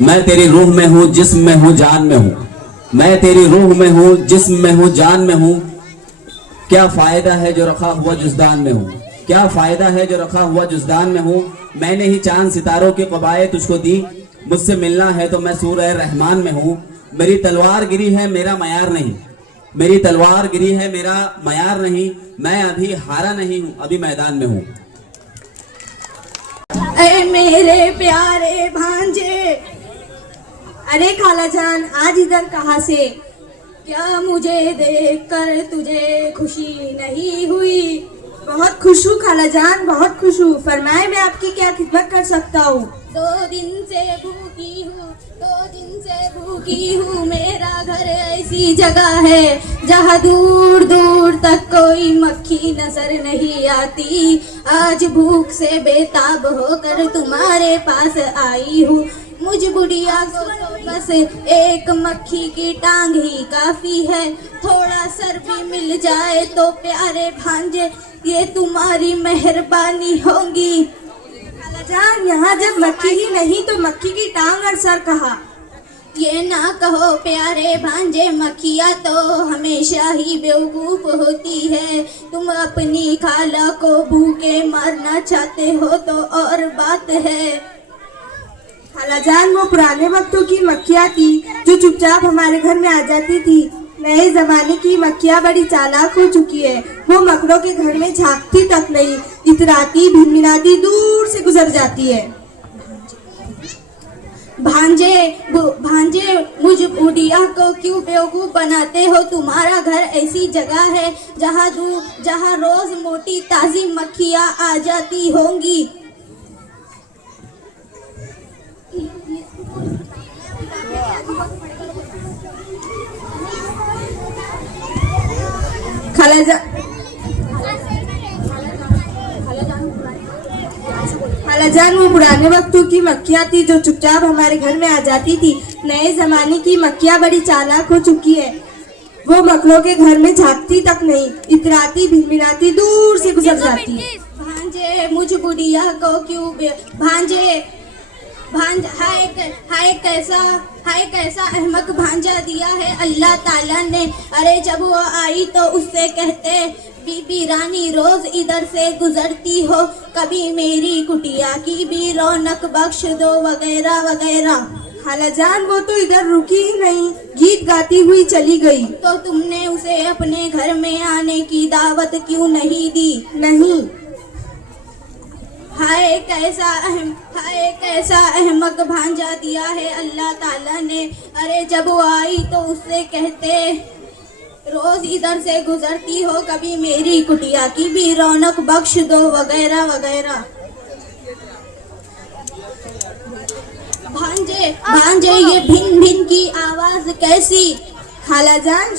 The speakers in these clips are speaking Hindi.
मैं तेरी रूह में हूँ, जिस्म में हूँ, जान में हूँ। मैं तेरी रूह में हूँ, जिस्म में हूँ, जान में हूँ। क्या फायदा है जो रखा हुआ जुज़दान में हूँ। क्या फायदा है जो रखा हुआ जुज़दान में हूँ। मैंने ही चांद सितारों की क़बाएं तुझको दी। मुझसे मिलना है तो मैं सूरह रहमान में हूँ। मेरी तलवार गिरी है, मेरा मयार नहीं। मेरी तलवार गिरी है, मेरा मयार नहीं। मैं अभी हारा नहीं हूँ, अभी मैदान में हूँ। ऐ मेरे प्यारे भांजे, अरे खाला जान आज इधर कहाँ से? क्या मुझे देखकर तुझे खुशी नहीं हुई? बहुत खुश हूँ खाला जान, बहुत खुश हूँ। फरमाए मैं आपकी क्या खिदमत कर सकता हूँ? 2 दिन से भूखी हूँ, 2 दिन से भूखी हूँ। मेरा घर ऐसी जगह है जहाँ दूर दूर तक कोई मक्खी नजर नहीं आती। आज भूख से बेताब होकर तुम्हारे पास आई हूँ। मुझ बुढ़िया को तो बस एक मक्खी की टांग ही काफी है। थोड़ा सर भी मिल जाए तो प्यारे भांजे ये तुम्हारी मेहरबानी होगी। खाला जान यहाँ जब मक्खी ही नहीं तो मक्खी की टांग और सर कहा? ये ना कहो प्यारे भांजे, मक्खियाँ तो हमेशा ही बेवकूफ होती है। तुम अपनी खाला को भूखे मारना चाहते हो तो और बात है। खाला जान वो पुराने वक्तों की मक्खियाँ थी जो चुपचाप हमारे घर में आ जाती थी। नए जमाने की मक्खियाँ बड़ी चालाक हो चुकी है। वो मकड़ों के घर में झांकती तक नहीं, इतराती भिनभिनाती दूर से गुजर जाती है। भांजे मुझ बुढ़िया को क्यों बेवकूफ बनाते हो? तुम्हारा घर ऐसी जगह है जहाँ रोज मोटी ताजी मक्खियाँ आ जाती होंगी। खाला जान वो पुराने वक्तों की मक्खियाँ थी जो चुपचाप हमारे घर में आ जाती थी। नए जमाने की मक्खियाँ बड़ी चालाक हो चुकी है। वो मकड़ों के घर में झांकती तक नहीं, इतराती भिनभिनाती दूर से गुजर जाती है। भांजे मुझ बुढ़िया को क्यों हाय कैसा अहमक भांजा दिया है अल्लाह ताला ने। अरे जब वो आई तो उससे कहते बीबी रानी रोज इधर से गुजरती हो, कभी मेरी कुटिया की भी रौनक बख्श दो वगैरह वगैरह। खाला जान वो तो इधर रुकी ही नहीं, गीत गाती हुई चली गई। तो तुमने उसे अपने घर में आने की दावत क्यों नहीं दी? नहीं। हाय कैसा अहमक भांजा दिया है अल्लाह ताला ने। अरे जब वो आई तो उससे कहते रोज इधर से गुजरती हो, कभी मेरी कुटिया की भी रौनक बख्श दो वगैरह वगैरह। भांजे ये भिन भिन की आवाज कैसी? खाला जान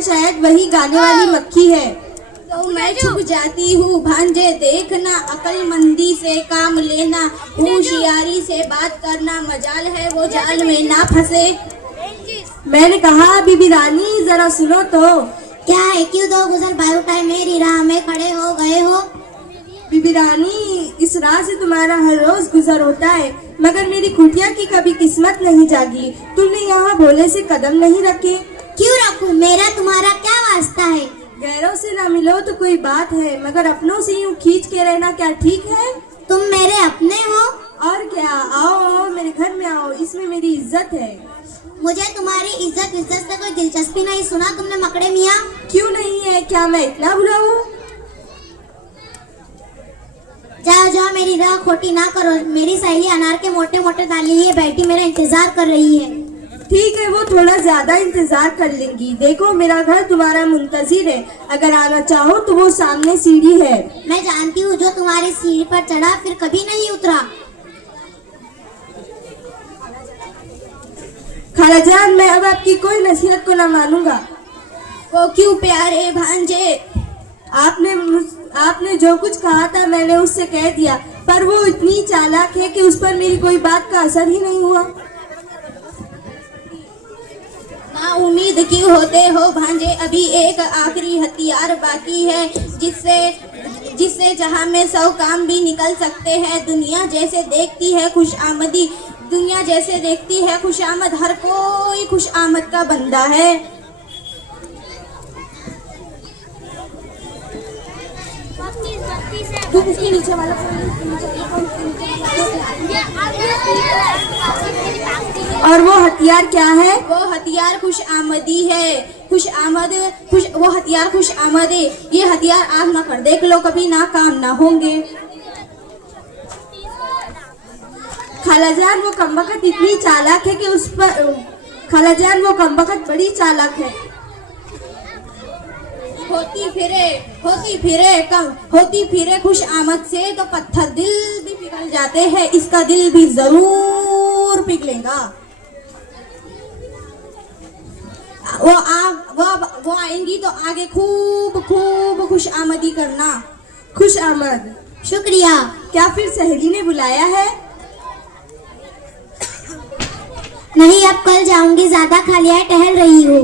शायद वही गाने वाली मक्खी है। तो मैं छुप जाती हूँ। भांजे देखना, अक्लमंदी से काम लेना, होशियारी से बात करना, मजाल है वो जाल में ना फंसे। मैंने कहा बीबी रानी जरा सुनो तो। क्या है, क्यों दो गुजर भाई उठाए मेरी राह में खड़े हो गए हो? बीबी रानी इस राह से तुम्हारा हर रोज गुजर होता है, मगर मेरी कुटिया की कभी किस्मत नहीं जागी। तुमने यहाँ भोले से कदम नहीं रखे। क्यों रखूं, मेरा तुम्हारा क्या वास्ता है? गैरों से ना मिलो तो कोई बात है, मगर अपनों से यूँ खींच के रहना क्या ठीक है? तुम मेरे अपने हो। और क्या, आओ मेरे घर में आओ, इसमें मेरी इज्जत है। मुझे तुम्हारी इज्जत से कोई दिलचस्पी नहीं। सुना तुमने मकड़े मियाँ? क्यों नहीं है, क्या मैं इतना बुरा हूँ? जाओ मेरी राह खोटी ना करो। मेरी सहेली अनार के मोटे मोटे दाने लिए बैठी मेरा इंतजार कर रही है। ठीक है, वो थोड़ा ज्यादा इंतजार कर लेंगी। देखो मेरा घर तुम्हारा मुंतजिर है, अगर आना चाहो तो वो सामने सीढ़ी है। मैं जानती हूँ, जो तुम्हारी सीढ़ी पर चढ़ा फिर कभी नहीं उतरा। खाला जान मैं अब आपकी कोई नसीहत को ना मानूंगा। वो क्यों प्यारे भांजे? आपने जो कुछ कहा था मैंने उससे कह दिया, पर वो इतनी चालाक है कि उस पर मेरी कोई बात का असर ही नहीं हुआ। ना उम्मीद क्यों होते हो भांजे, अभी एक आखिरी हथियार बाकी है, जिससे जहां में 100 काम भी निकल सकते हैं। दुनिया जैसे देखती है खुशामद, हर कोई खुशामद का बंदा है। नीचे वाला और वो हथियार क्या है? वो हथियार खुशामदी है। वो हथियार खुशामद है। ये हथियार आजमा कर देख लो, कभी नाकाम ना होंगे। खालाजान वो कमबख्त इतनी चालाक है कि उस पर खालाजान वो कमबख्त बड़ी चालाक है। होती फिरे खुशामद से तो पत्थर दिल भी पिघल जाते हैं, इसका दिल भी जरूर पिघलेगा। वो आएंगी तो आगे खूब खुशामदी करना। खुश आमद। शुक्रिया। क्या फिर सहेली ने बुलाया है? नहीं, अब कल जाऊंगी, ज्यादा खा लिया है, टहल रही हूँ।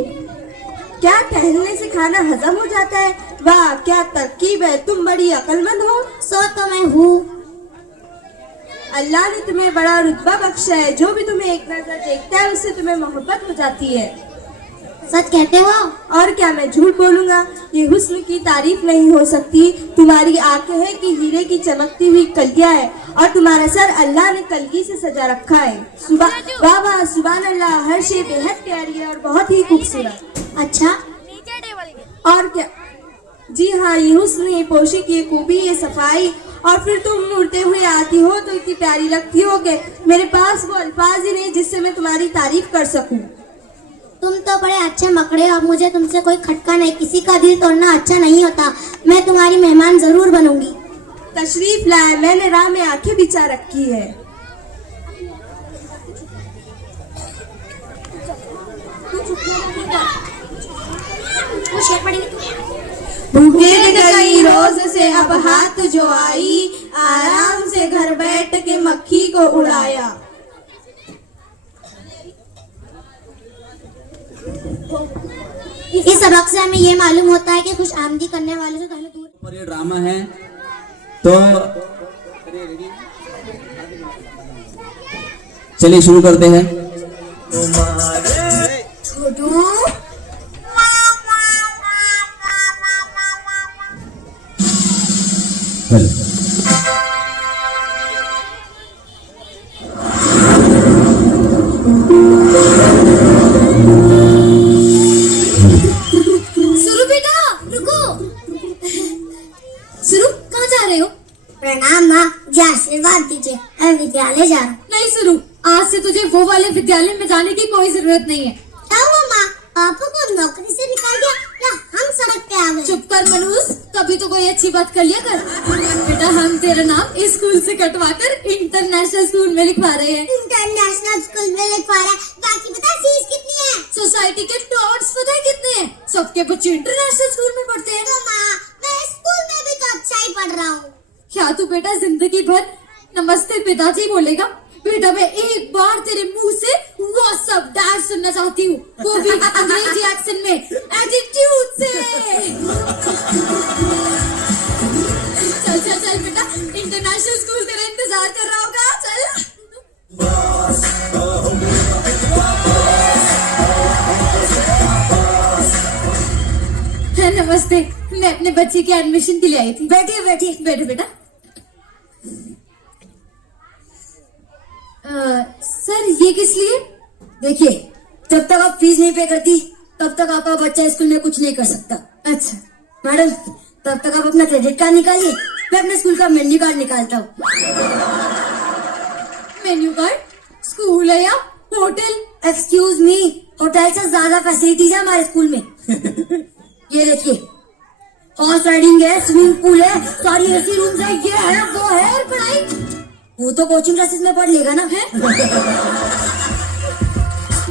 क्या टहलने से खाना हजम हो जाता है? वाह क्या तरकीब है, तुम बड़ी अक्लमंद हो। सो तो मैं हूँ। अल्लाह ने तुम्हें बड़ा रुतबा बख्शा है, जो भी तुम्हें एक नजर देखता है उससे तुम्हें मोहब्बत हो जाती है। सच कहते हो? और क्या मैं झूठ बोलूंगा? ये हुस्न की तारीफ नहीं हो सकती। तुम्हारी आंखें हैं कि हीरे की चमकती हुई कलियां है, और तुम्हारा सर अल्लाह ने कलगी से सजा रखा है। वाह वाह सुभान अल्लाह, हर शे बेहद प्यारी है और बहुत ही खूबसूरत। अच्छा, और क्या? जी हाँ, ये हुस्न, ये पोशिक, ये खूबी, ये सफाई, और फिर तुम उड़ते हुए आती हो तो इतनी प्यारी लगती हो कि मेरे पास वो अल्फाज ही नहीं जिससे मैं तुम्हारी तारीफ कर सकूं। तुम तो बड़े अच्छे मकड़े हो, मुझे तुमसे कोई खटका नहीं। किसी का दिल तोड़ना अच्छा नहीं होता। मैं तुम्हारी मेहमान जरूर बनूंगी। तशरीफ लाए, मैंने राह में आंखें बिछा रखी है। भूखे गई रोज से अब हाथ जो आई, आराम से घर बैठ के मक्खी को उड़ाया। इस सबक से हमें ये मालूम होता है कि खुश आमदी करने वाले से पहले दूर। पर ये ड्रामा है तो चलिए शुरू करते हैं। छोटू, सुरु बेटा रुको। सुरु, कहाँ जा रहे हो? प्रणाम माँ, मुझे आशीर्वाद दीजिए, मैं विद्यालय जा रहा हूँ। नहीं सुरु, आज से तुझे वो वाले विद्यालय में जाने की कोई जरूरत नहीं है। क्या हुआ माँ, पापा को नौकरी से निकाल दिया या हम सड़क पे आ गए? चुप कर मनूस, कभी तो कोई अच्छी बात कर लिया कर। बेटा, हम तेरा नाम इस स्कूल से कटवाकर इंटरनेशनल स्कूल में लिखवा रहे हैं। इंटरनेशनल स्कूल में लिखवा रहा है, बाकी बता फीस कितनी है? सोसाइटी के टॉप्स पता है कितने हैं? सबके बच्चे इंटरनेशनल स्कूल में पढ़ते हैं। तो माँ, मैं स्कूल में भी तो अच्छा ही पढ़ रहा हूँ। क्या तू बेटा जिंदगी भर नमस्ते पिताजी बोलेगा? बेटा, मैं एक बार तेरे मुंह से व्हाट्सअप डैड सुनना चाहती हूँ, वो भी अंग्रेजी एक्सेंट में, एटीट्यूड से। चल चल चल बेटा, इंटरनेशनल स्कूल तेरा इंतजार कर रहा होगा। चल। नमस्ते, मैं अपने बच्चे के एडमिशन के लिए आई थी। बैठिए बैठिए, बैठो बेटा। सर, ये किस लिए? देखिए, जब तक आप फीस नहीं पे करती तब तक आपका बच्चा स्कूल में कुछ नहीं कर सकता। अच्छा मैडम, तब तक आप अपना क्रेडिट कार्ड निकालिए, मैं अपने स्कूल का मेन्यू कार्ड निकालता हूँ। Menu card? स्कूल है या होटल? एक्सक्यूज मी, होटल से ज्यादा फैसिलिटीज है हमारे स्कूल में। ये देखिए, हॉर्स राइडिंग है, स्विमिंग पूल है, सारी एसी रूम्स है, ये है वो है। और पढ़ाई? वो तो कोचिंग क्लासेस में पढ़ लेगा ना। है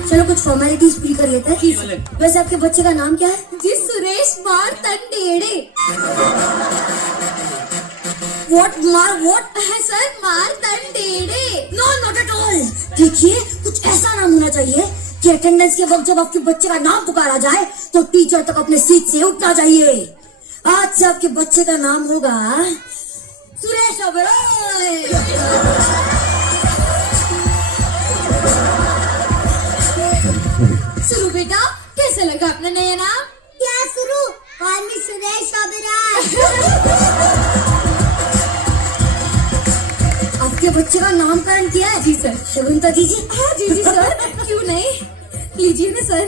चलो कुछ फॉर्मेलिटीज पूरी कर लेते हैं। वैसे आपके बच्चे का नाम क्या है? जी, सुरेश मारतंडेड़े। व्हाट है sir, Martandede. No, not at all. देखिए, कुछ ऐसा नाम होना चाहिए कि अटेंडेंस के वक्त जब आपके बच्चे का नाम पुकारा जाए तो टीचर तक अपने सीट से उठना चाहिए। आज से आपके बच्चे का नाम होगा सुरेश ओबेरॉय। शुरू बेटा, कैसा लगा अपना नया नाम? क्या शुरू? सुरेश ओबेरॉय। आपके बच्चे का नामकरण किया है? जी सर। शगुन तो दीजिए। हाँ जी जी सर, क्यों नहीं, लीजिए ना सर।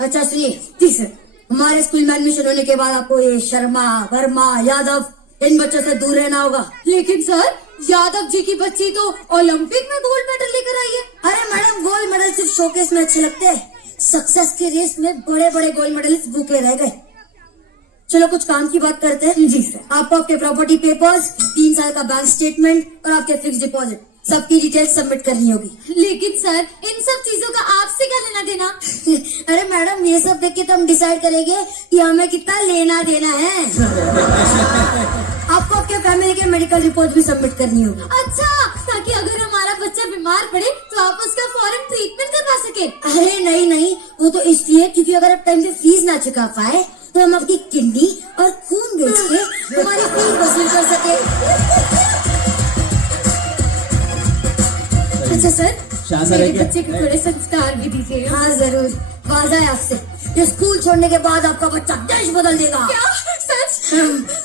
अच्छा सुनिए। जी सर। हमारे स्कूल में एडमिशन होने के बाद आपको ये शर्मा, वर्मा, यादव इन बच्चों से दूर रहना होगा। लेकिन सर, यादव जी की बच्ची तो ओलंपिक में गोल्ड मेडल लेकर आई है। अरे मैडम, गोल्ड मेडल सिर्फ शोकेस में अच्छे लगते हैं। सक्सेस के रेस में बड़े बड़े गोल्ड मेडलिस्ट भूखे रह गए। चलो कुछ काम की बात करते हैं। जी सर। आपको आपके प्रॉपर्टी पेपर्स, 3 साल का बैंक स्टेटमेंट और आपके फिक्स डिपॉजिट सबकी डिटेल्स सबमिट करनी होगी। लेकिन सर, इन सब चीजों का आपसे क्या लेना देना? अरे मैडम, ये सब देख के तो हम डिसाइड करेंगे कि हमें कितना लेना देना है। आपको आपके फैमिली के मेडिकल रिपोर्ट भी सबमिट करनी होगी। अच्छा, ताकि अगर हमारा बच्चा बीमार पड़े तो आप उसका फौरन ट्रीटमेंट करवा सके। अरे नहीं नहीं, वो तो इसलिए क्योंकि अगर आप टाइम पे फीस ना चुका पाए तो हम आपकी किडनी और खून बेच के तुम्हारी फीस वसूल कर सके। अच्छा सर, शाह सर मेरे है क्या? बच्चे को थोड़े संस्कार भी दीजिए। हाँ जरूर, वादा है आपसे। ये स्कूल छोड़ने के बाद आपका बच्चा देश बदल देगा। क्या सच?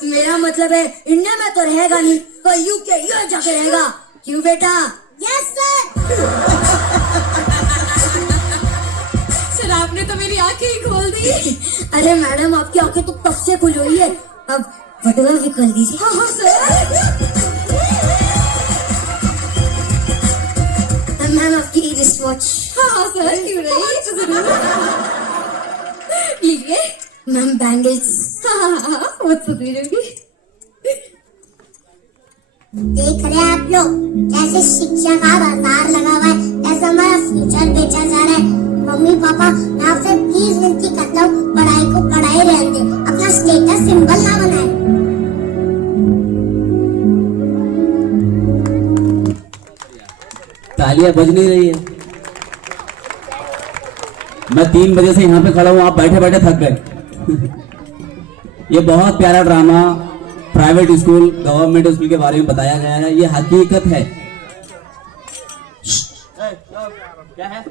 मेरा मतलब है इंडिया में तो रहेगा नहीं, तो यूके यूएस जाके रहेगा। क्यों बेटा? Yes sir. सर, आपने तो मेरी आंखें ही खोल दी। अरे मैडम, आपकी आंखें तो कब से खुली हुई है, अब बटुआ भी खोल दीजिए। हाँ सर। मैम, आपकी रिस्ट वॉच। हाँ सर, क्यों नहीं, जरूर लीजिए। Ma'am, bangles. हाँ, वो तो दे दूंगी। देख रहे हैं आप लोग कैसे शिक्षा का बाजार लगा हुआ है, कैसे हमारा फ्यूचर बेचा जा रहा है। मम्मी पापा, मैं आपसे प्लीज विनती करता हूँ, पढ़ाई को पढ़ाई रहने दें, अपना स्टेटस सिंबल ना बनाए। तालियां बज नहीं रही है। मैं 3 बजे से यहाँ पे खड़ा हूँ, आप बैठे बैठे थक गए। ये बहुत प्यारा drama private school, government school के बारे में बताया गया है। ये हकीकत है। क्या है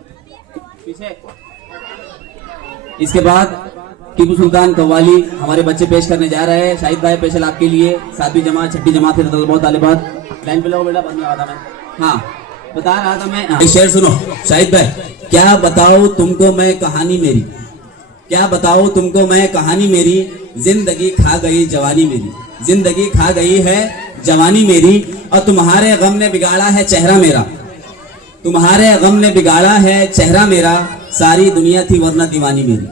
पीछे? इसके बाद टीपू सुल्तान कव्वाली हमारे बच्चे पेश करने जा रहे हैं। शाहिद भाई स्पेशल आपके लिए, 7वीं जमात 6ठी जमात से बहुत तालिबात। लाइन पे लगाओ बेटा, बंद नहीं आता मैं। हाँ, बता रहा था मैं। एक शेर सुनो शाहिद भाई। क्या बताओ तुमको मैं कहानी मेरी, क्या बताओ तुमको मैं कहानी मेरी, जिंदगी खा गई जवानी मेरी, जिंदगी खा गई है जवानी मेरी, और तुम्हारे गम ने बिगाड़ा है चेहरा मेरा, तुम्हारे गम ने बिगाड़ा है चेहरा मेरा, सारी दुनिया थी वरना दीवानी मेरी।